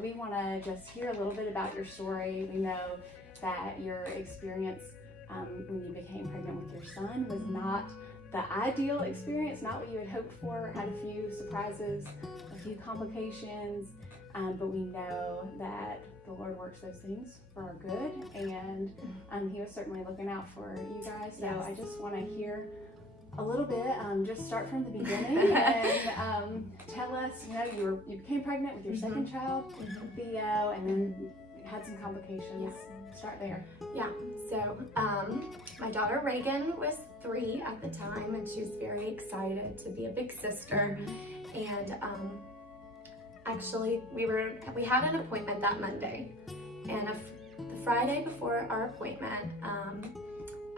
we want to just hear a little bit about your story. We know that your experience when you became pregnant with your son was not the ideal experience, not what you had hoped for, had a few surprises, a few complications, but we know that the Lord works those things for our good, and he was certainly looking out for you guys. So I just want to hear a little bit, just start from the beginning and tell us, you became pregnant with your second child, Theo, and then had some complications. Start there. Yeah, so my daughter Reagan was 3 at the time, and she was very excited to be a big sister. And actually we had an appointment that Monday, and the Friday before our appointment,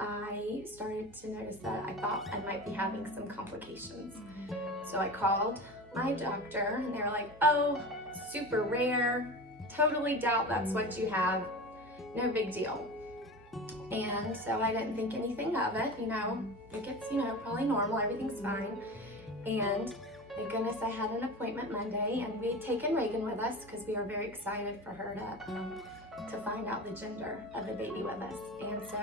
I started to notice that I thought I might be having some complications. So I called my doctor, and they were like, "Oh, super rare, totally doubt that's what you have, no big deal." And so I didn't think anything of it, think it's, probably normal, everything's fine. And thank goodness I had an appointment Monday, and we had taken Reagan with us because we were very excited for her to find out the gender of the baby with us. And so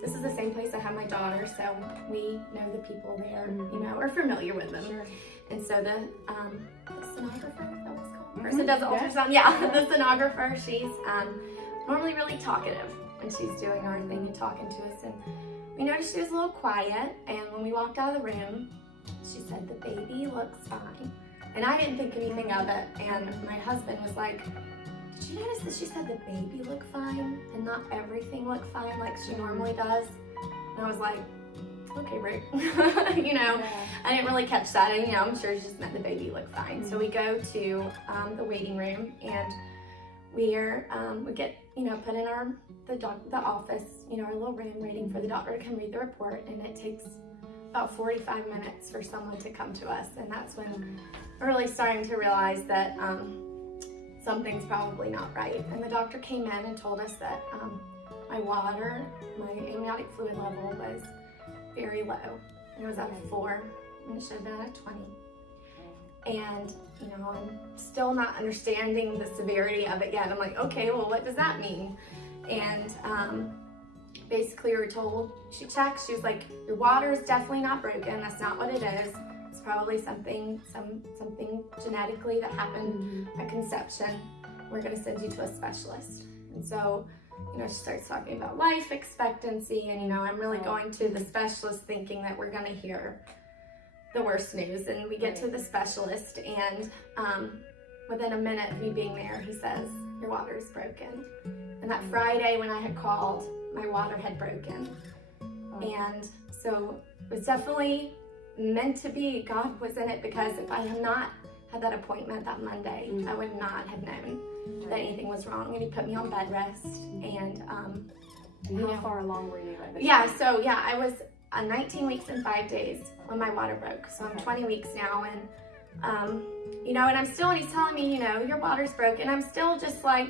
this is the same place I have my daughter, so we know the people there, are familiar with them. Sure. And so the sonographer, that was called, person does the ultrasound, the sonographer, she's normally really talkative when she's doing our thing and talking to us, and we noticed she was a little quiet, and when we walked out of the room, she said, "The baby looks fine." And I didn't think anything of it, and my husband was like, "Did you notice that she said the baby looked fine and not everything looked fine like she normally does?" And I was like, "Okay, Rick." I didn't really catch that, and I'm sure she just meant the baby looked fine. So we go to the waiting room, and we get put in the office, our little room, waiting for the doctor to come read the report, and it takes about 45 minutes for someone to come to us, and that's when we're really starting to realize that something's probably not right. And the doctor came in and told us that my amniotic fluid level was very low. It was at a 4, and it should have been at a 20. And, I'm still not understanding the severity of it yet. I'm like, okay, well, what does that mean? And basically we were told, she checked, she was like, "Your water is definitely not broken. That's not what it is. It's probably something genetically that happened at conception. We're gonna send you to a specialist." And so, she starts talking about life expectancy, and I'm really going to the specialist thinking that we're gonna hear the worst news. And we get to the specialist, and within a minute of me being there, he says, "Your water is broken." And that Friday when I had called, my water had broken. And so it was definitely meant to be. God was in it, because if I had not had that appointment that Monday, I would not have known that anything was wrong. And he put me on bed rest, and how far along were you at this point? I was 19 weeks and 5 days when my water broke. So I'm 20 weeks now, and and I'm still, and he's telling me, "Your water's broken." I'm still just like,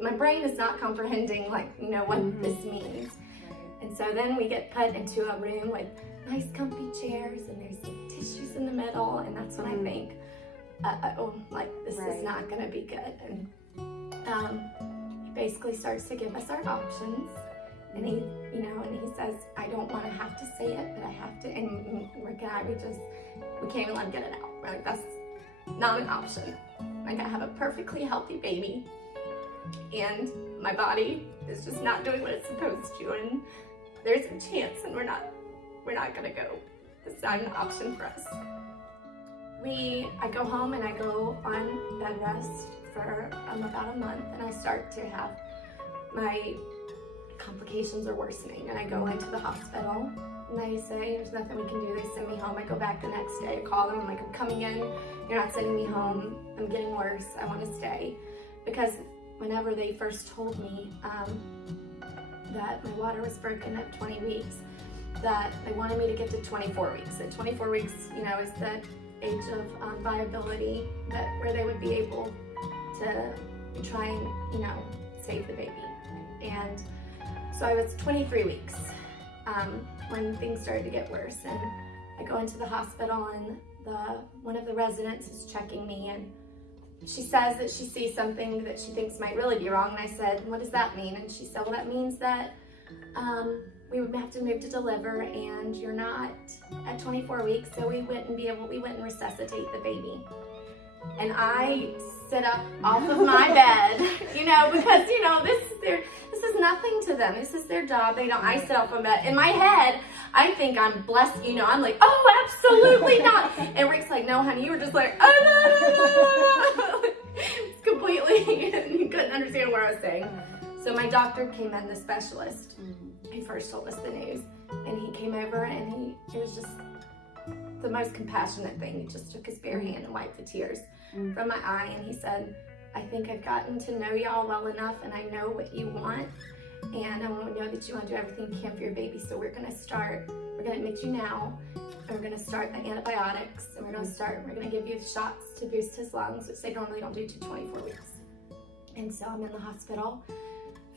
my brain is not comprehending what this means. And so then we get put into a room with nice comfy chairs, and there's tissues in the middle, and that's when I think, this is not gonna be good. And he basically starts to give us our options, and he says, "I don't want to have to say it, but I have to." And Rick and I, we can't even let him get it out. We're like, that's not an option. Like, I have a perfectly healthy baby, and my body is just not doing what it's supposed to, and there's a chance, and we're not gonna go. It's not an option for us. I go home, and I go on bed rest for about a month, and I start to have my complications are worsening, and I go into the hospital, and they say, "There's nothing we can do." They send me home. I go back the next day. I call them. I'm like, "I'm coming in. You're not sending me home. I'm getting worse. I want to stay." Because whenever they first told me that my water was broken at 20 weeks, that they wanted me to get to 24 weeks. At 24 weeks, is the age of viability where they would be able to try and, save the baby. And so I was 23 weeks when things started to get worse, and I go into the hospital, and one of the residents is checking me, and she says that she sees something that she thinks might really be wrong. And I said, what does that mean? And she said, well, that means that we would have to move to deliver, and you're not at 24 weeks, so we wouldn't resuscitate the baby. And I sit up off of my bed, because, this is nothing to them. This is their job. I sit up on bed. In my head, I think I'm blessed, I'm like, oh, absolutely not. And Rick's like, no, honey, you were just like, oh, no. It's completely, you couldn't understand what I was saying. So my doctor came in, the specialist, who first told us the news, and he came over, and it was just the most compassionate thing. He just took his bare hand and wiped the tears from my eye, and he said, I think I've gotten to know y'all well enough, and I know what you want, and I want to know that you want to do everything you can for your baby. So we're going to admit you now, and we're going to start the antibiotics, and we're going to give you shots to boost his lungs, which they normally don't do to 24 weeks. And so I'm in the hospital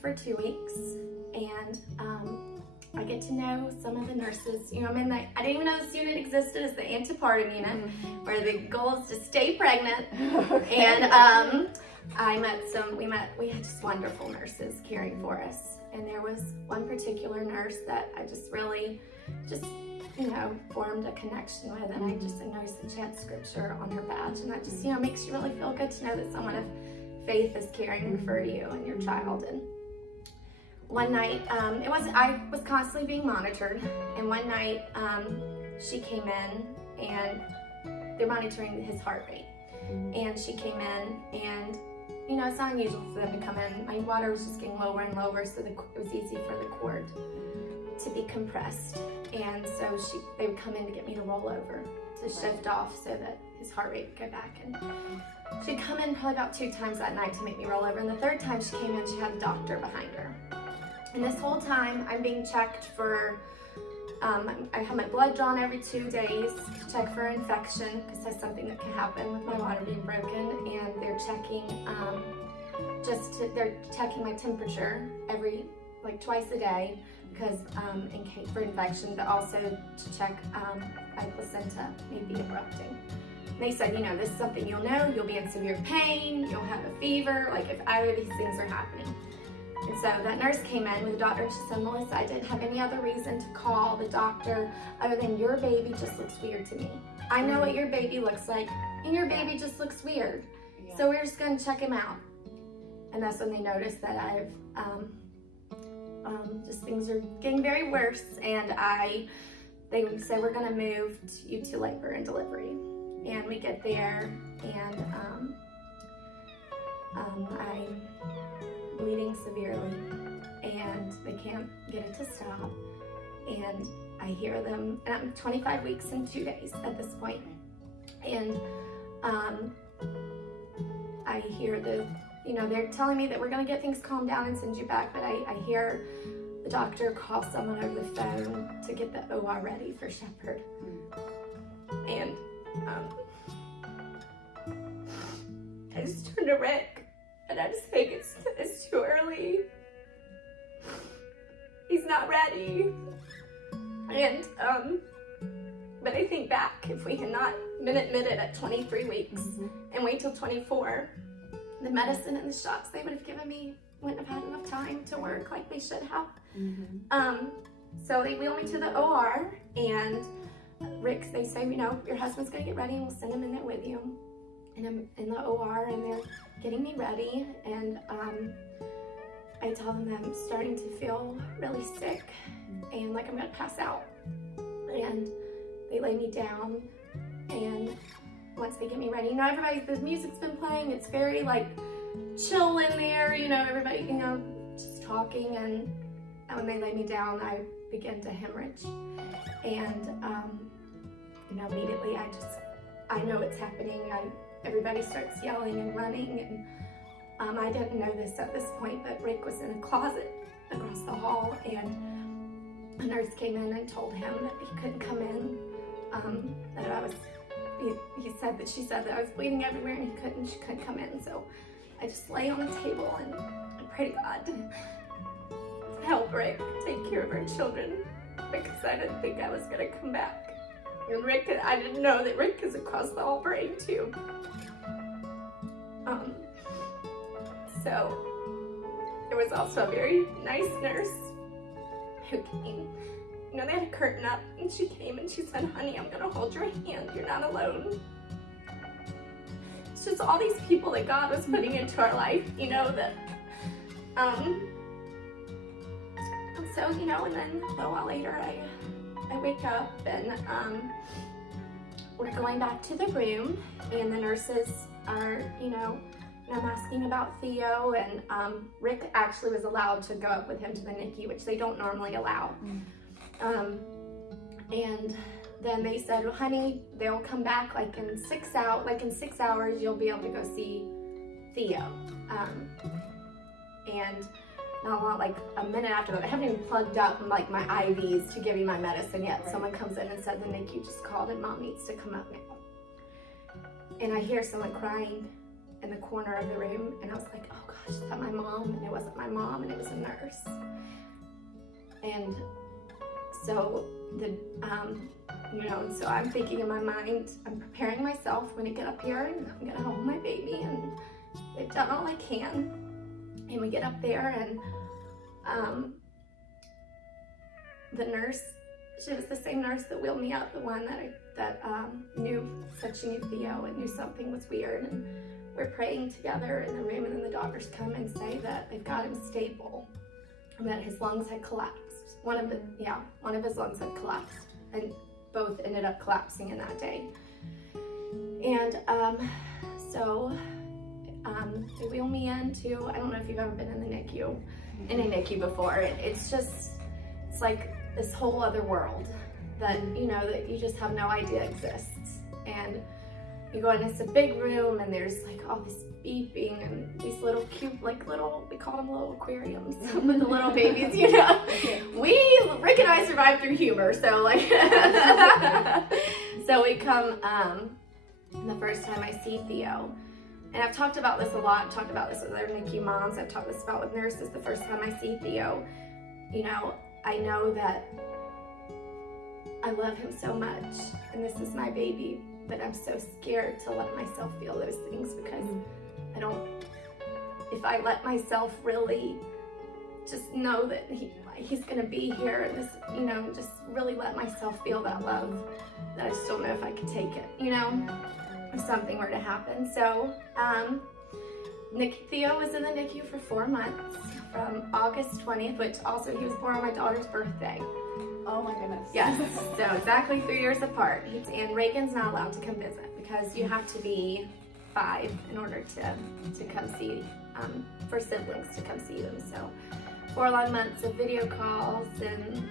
for 2 weeks, and I get to know some of the nurses. I didn't even know this unit existed. It's the antepartum unit, where the goal is to stay pregnant. Okay. And we had just wonderful nurses caring for us. And there was one particular nurse that I just really formed a connection with. And I noticed the chant scripture on her badge. And that just, makes you really feel good to know that someone of faith is caring for you and your child. And one night, I was constantly being monitored, and one night she came in, and they're monitoring his heart rate. And she came in, and it's not unusual for them to come in. My water was just getting lower and lower, so it was easy for the cord to be compressed. And so they would come in to get me to roll over, to shift off so that his heart rate would go back. And she'd come in probably about 2 times that night to make me roll over. And the 3rd time she came in, she had a doctor behind her. And this whole time, I'm being checked for, I have my blood drawn every 2 days to check for infection, because that's something that can happen with my water being broken. And they're checking, they're checking my temperature twice a day, because in case for infection, but also to check my placenta may be erupting. And they said, this is something you'll know. You'll be in severe pain. You'll have a fever. If either of these things are happening. And so that nurse came in with the doctor, and she said, Melyssa, I didn't have any other reason to call the doctor other than your baby just looks weird to me. I know what your baby looks like, and your baby just looks weird. Yeah. So we're just going to check him out. And that's when they noticed that I've, just things are getting very worse, and they said, we're going to move you to labor and delivery. And we get there, and I'm bleeding severely, and they can't get it to stop. And I hear them, and I'm 25 weeks and 2 days at this point. And I hear they're telling me that we're gonna get things calmed down and send you back, but I hear the doctor call someone over the phone to get the OR ready for Shepherd. And I just turned to Rick, and I just think it's too early. He's not ready. And but I think back, if we had not been admitted at 23 weeks and wait till 24, the medicine and the shots they would have given me wouldn't have had enough time to work like they should have. So they wheel me to the OR, and Rick, they say, your husband's gonna get ready, and we'll send him in there with you. And I'm in the OR, and they're getting me ready, and I tell them that I'm starting to feel really sick and like I'm gonna pass out. And they lay me down, and once they get me ready, the music's been playing, it's very chill in there, everybody, just talking, and when they lay me down, I begin to hemorrhage. And immediately I know it's happening. Everybody starts yelling and running, and I didn't know this at this point, but Rick was in a closet across the hall, and a nurse came in and told him that he couldn't come in, that she said that I was bleeding everywhere, and she couldn't come in. So I just lay on the table and I pray to God to help Rick take care of our children, because I didn't think I was gonna come back. And I didn't know that Rick is across the hall praying too. So there was also a very nice nurse who came. You know, they had a curtain up, and she came and she said, "Honey, I'm gonna hold your hand. You're not alone." It's just all these people that God was putting into our life, you know, that, so, you know, and then a little while later, I wake up and, we're going back to the room, and the nurses are, you know, and I'm asking about Theo, and Rick actually was allowed to go up with him to the NICU, which they don't normally allow. And then they said, "Well, honey, they'll come back like in 6 hours, you'll be able to go see Theo." And not like a minute after that, I haven't even plugged up like my IVs to give you my medicine yet. Right. Someone comes in and said, "The NICU just called and Mom needs to come up now." And I hear someone crying in the corner of the room, and I was like, "Oh gosh, is that my mom?" And it wasn't my mom, and it was a nurse. And so you know, and so I'm thinking in my mind, I'm preparing myself when I get up here, and I'm gonna hold my baby, and they've done all I can. And we get up there, and the nurse, she was the same nurse that wheeled me up, the one that said she knew Theo and knew something was weird. And we're praying together in the room, and then the doctors come and say that they've got him stable, and that his lungs had collapsed. One of his lungs had collapsed, and both ended up collapsing in that day. And so they wheel me into, I don't know if you've ever been in the NICU, in a NICU before. It's like this whole other world that, you know, that you just have no idea exists. And you go in, it's a big room, and there's like all this beeping and these little cute, like little, we call them little aquariums with the little babies, you know. Rick and I survived through humor, so like, so we come, the first time I see Theo, and I've talked about this a lot, I've talked about this with other NICU moms, I've talked this about with nurses. The first time I see Theo, you know, I know that I love him so much, and this is my baby, but I'm so scared to let myself feel those things, because if I let myself really just know that he's gonna be here, and this, you know, just really let myself feel that love, that I just don't know if I could take it, you know, if something were to happen. So Theo was in the NICU for 4 months, from August 20th, which also he was born on my daughter's birthday. Oh my goodness. Yes, so exactly 3 years apart. And Reagan's not allowed to come visit, because you have to be 5 in order to come see, for siblings to come see them. So 4 long months of video calls, and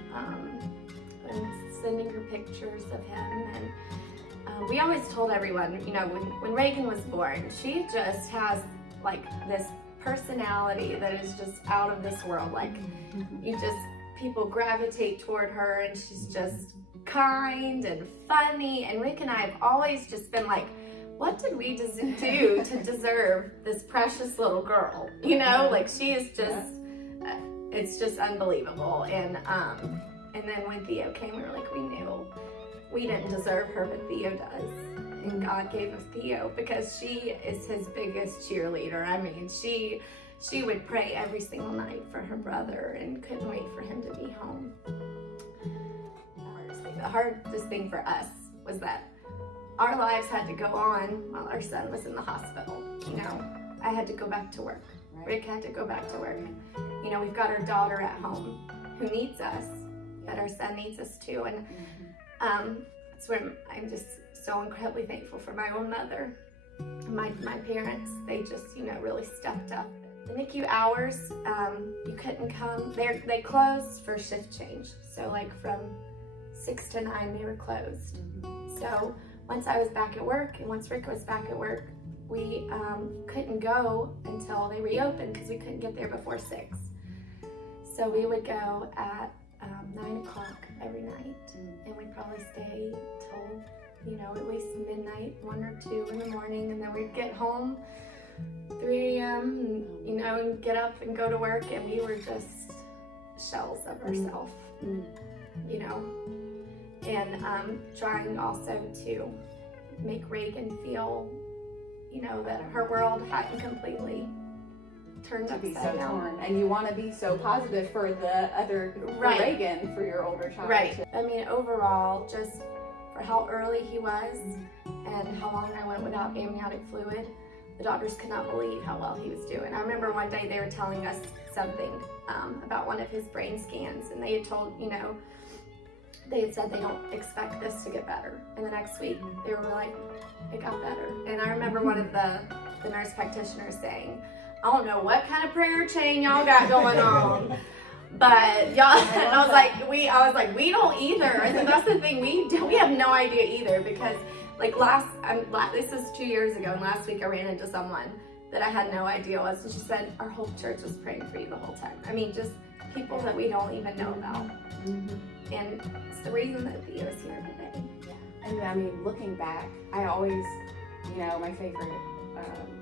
sending her pictures of him. And we always told everyone, you know, when Reagan was born, she just has like this personality that is just out of this world. Like, people gravitate toward her, and she's just kind and funny. And Rick and I have always just been like, what did we just do to deserve this precious little girl? You know, like, she is just, it's just unbelievable. And then when Theo came, we were like, we knew we didn't deserve her, but Theo does. And God gave us Theo, because she is his biggest cheerleader. I mean, she would pray every single night for her brother, and couldn't wait for him to be home. The hardest thing for us was that our lives had to go on while our son was in the hospital. You know, I had to go back to work. Rick had to go back to work. You know, we've got our daughter at home who needs us, but our son needs us too. And that's where I'm just so incredibly thankful for my own mother, my parents. They just, you know, really stepped up. The NICU hours, you couldn't come. They closed for shift change. So like from 6 to 9, they were closed. So once I was back at work, and once Rick was back at work, we couldn't go until they reopened, because we couldn't get there before 6. So we would go at 9 o'clock every night, and we'd probably stay till, you know, at least midnight, 1 or 2 in the morning, and then we'd get home 3 a.m. and, you know, and get up and go to work, and we were just shells of ourselves, you know. And trying also to make Reagan feel that her world hadn't completely turned to be so upside down. torn, and you want to be so positive for the other, for Right. Reagan, for your older child. Right. too. I mean, overall, just for how early he was and how long I went without amniotic fluid, the doctors could not believe how well he was doing. I remember one day they were telling us something about one of his brain scans, and they had told, they had said they don't expect this to get better. And the next week, they were like, it got better. And I remember one of the nurse practitioners saying, I don't know what kind of prayer chain y'all got going on, but y'all, and I was like, we don't either. I said, that's the thing, we have no idea either, because like this is 2 years ago, and last week I ran into someone that I had no idea was, and she said, our whole church was praying for you the whole time. I mean, just people that we don't even know about. Mm-hmm. And it's the reason that Theo is here today. Yeah. And I mean, looking back, I always, my favorite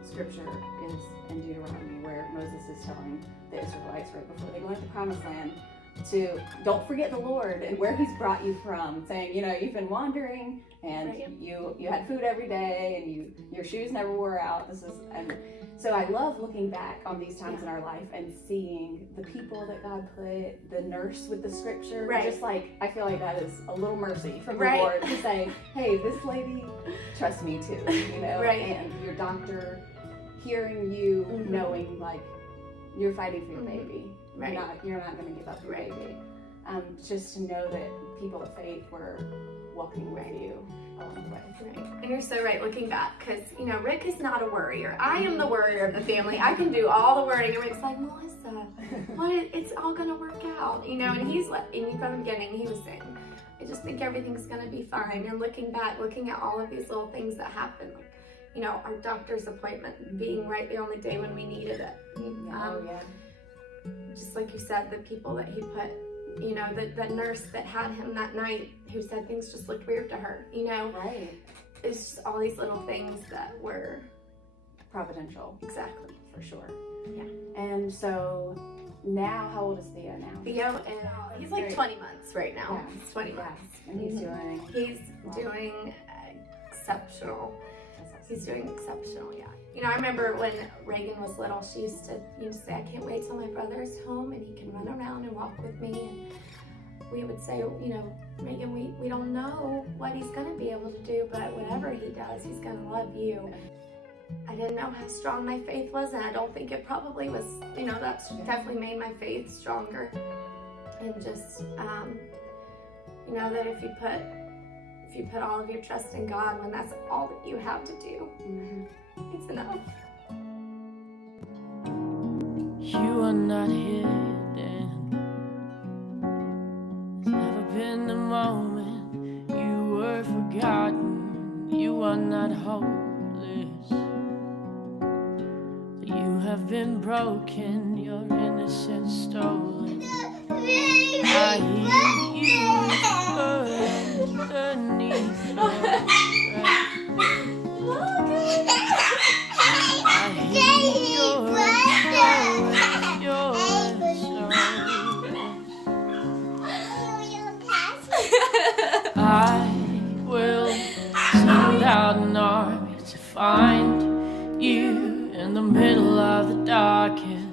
scripture is in Deuteronomy, where Moses is telling the Israelites right before they go into the promised land to don't forget the Lord and where he's brought you from, saying, you've been wandering and right. you had food every day and your shoes never wore out. And so I love looking back on these times in our life and seeing the people that God put, the nurse with the scripture, right. just like, I feel like that is a little mercy from the right. Lord to say, hey, this lady trusts me too, right. and your doctor hearing you, mm-hmm. knowing like you're fighting for your mm-hmm. baby. Right. You're not going to give up your right. baby. Just to know that people of faith were walking with you along the way. Right. And you're so right, looking back, because Rick is not a worrier. I am the worrier of the family. I can do all the worrying, and Rick's like, Melyssa, it's all going to work out, and he's like, and from the beginning, he was saying, I just think everything's going to be fine. And looking back, looking at all of these little things that happened, like, our doctor's appointment being right there on the day when we needed it. Just like you said, the people that he put, the nurse that had him that night who said things just looked weird to her, Right. It's just all these little things that were providential. Exactly. For sure. Yeah. And so now, how old is Theo now? Theo, he's like 20 months right now. Yeah. He's 20 months. And he's doing? He's doing exceptional. He's doing exceptional, yeah. I remember when Reagan was little, she used to say, I can't wait till my brother's home and he can run around and walk with me. And we would say, Reagan, we don't know what he's going to be able to do, but whatever he does, he's going to love you. I didn't know how strong my faith was, and I don't think it probably was, that's definitely made my faith stronger. And just, that if you put all of your trust in God, when that's all that you have to do, mm-hmm. It's enough. You are not hidden. There's never been a moment you were forgotten. You are not hopeless. You have been broken, your innocence stolen. I hear you underneath your breath. I will send out an army to find you in the middle of the darkest